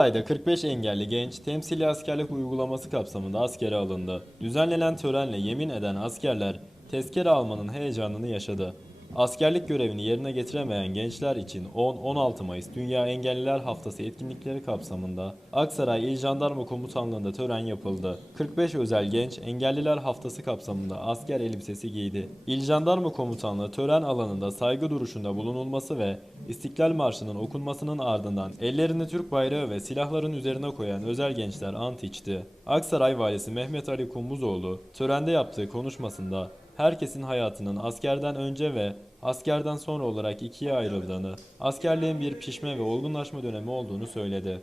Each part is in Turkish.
Ayda 45 engelli genç temsili askerlik uygulaması kapsamında askere alındı. Düzenlenen törenle yemin eden askerler tezkere almanın heyecanını yaşadı. Askerlik görevini yerine getiremeyen gençler için 10-16 Mayıs Dünya Engelliler Haftası etkinlikleri kapsamında Aksaray İl Jandarma Komutanlığı'nda tören yapıldı. 45 özel genç Engelliler Haftası kapsamında asker elbisesi giydi. İl Jandarma Komutanlığı tören alanında saygı duruşunda bulunulması ve İstiklal Marşı'nın okunmasının ardından ellerini Türk bayrağı ve silahların üzerine koyan özel gençler ant içti. Aksaray Valisi Mehmet Ali Kumbuzoğlu törende yaptığı konuşmasında herkesin hayatının askerden önce ve askerden sonra olarak ikiye ayrıldığını, askerliğin bir pişme ve olgunlaşma dönemi olduğunu söyledi.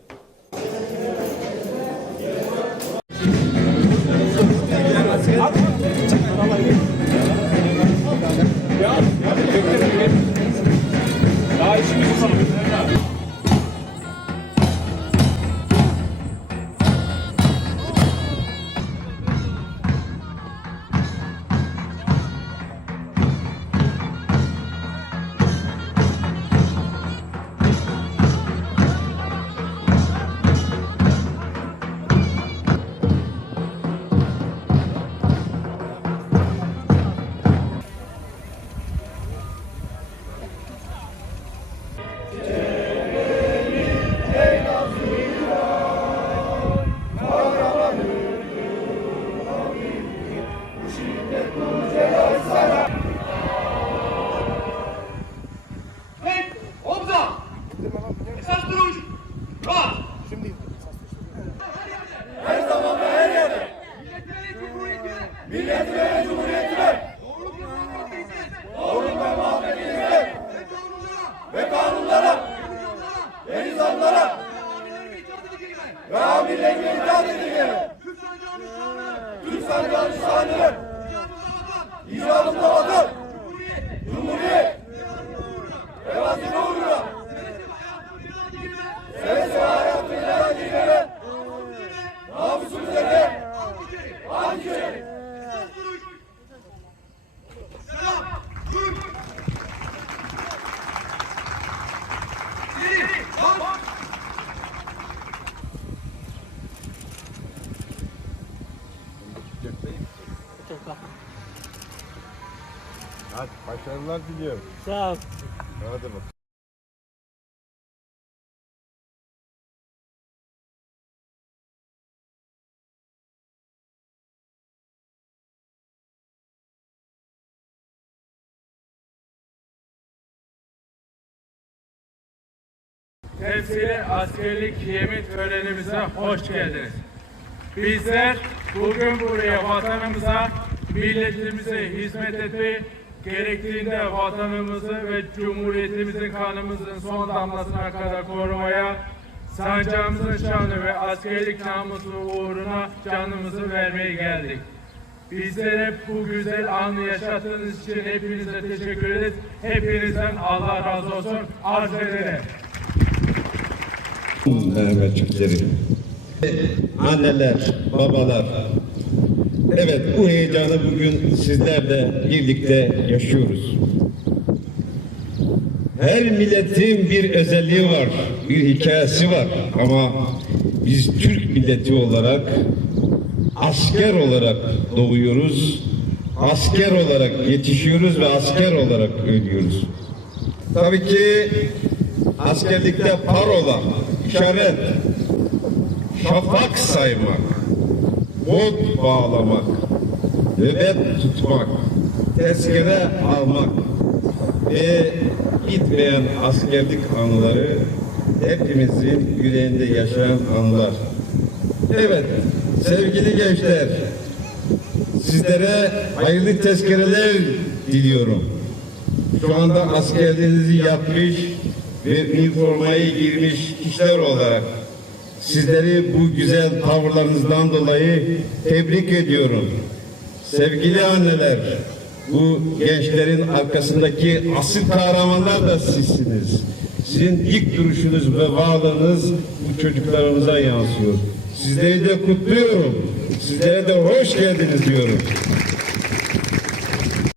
Cumhuriyeti'ne! Milletlerin Cumhuriyeti'ne! Doğruluk ve! Doğruluk ve! Ve kanunlara! Ve! Ve nizamlara! Ve amirlerine itaat edilmeli! Türk sancağının şanı! İcabında vatan! Cumhuriyet! Ve vazife uğruna! Seve seve hayatı ilan edilmeli! Namusumuz ede! Hadi başarılar diliyorum. Sağ ol. Hadi bakalım. Temsili askerlik yemin törenimize hoş geldiniz. Bizler bugün buraya vatanımıza, milletimize hizmet etmeyi, gerektiğinde vatanımızı ve cumhuriyetimizin kanımızın son damlasına kadar korumaya, sancağımızın şanı ve askerlik namusu uğruna canımızı vermeye geldik. Bizlere bu güzel anı yaşattığınız için hepinize teşekkür ederiz. Hepinizden Allah razı olsun. Arz ederim. Anneler, babalar. Evet bu heyecanı bugün sizlerle birlikte yaşıyoruz. Her milletin bir özelliği var, bir hikayesi var ama biz Türk milleti olarak asker olarak doğuyoruz, asker olarak yetişiyoruz ve asker olarak ölüyoruz. Tabii ki askerlikte parola, işaret, şafak saymak, bot bağlamak, nöbet tutmak, tezkere almak ve bitmeyen askerlik anıları hepimizin yüreğinde yaşayan anılar. Evet, sevgili gençler, sizlere hayırlı tezkereler diliyorum. Şu anda askerliğinizi yapmış ve üniformaya girmiş kişiler olarak sizleri bu güzel tavırlarınızdan dolayı tebrik ediyorum. Sevgili anneler, bu gençlerin arkasındaki asıl kahramanlar da sizsiniz. Sizin ilk duruşunuz ve varlığınız bu çocuklarımıza yansıyor. Sizleri de kutluyorum. Sizlere de hoş geldiniz diyorum.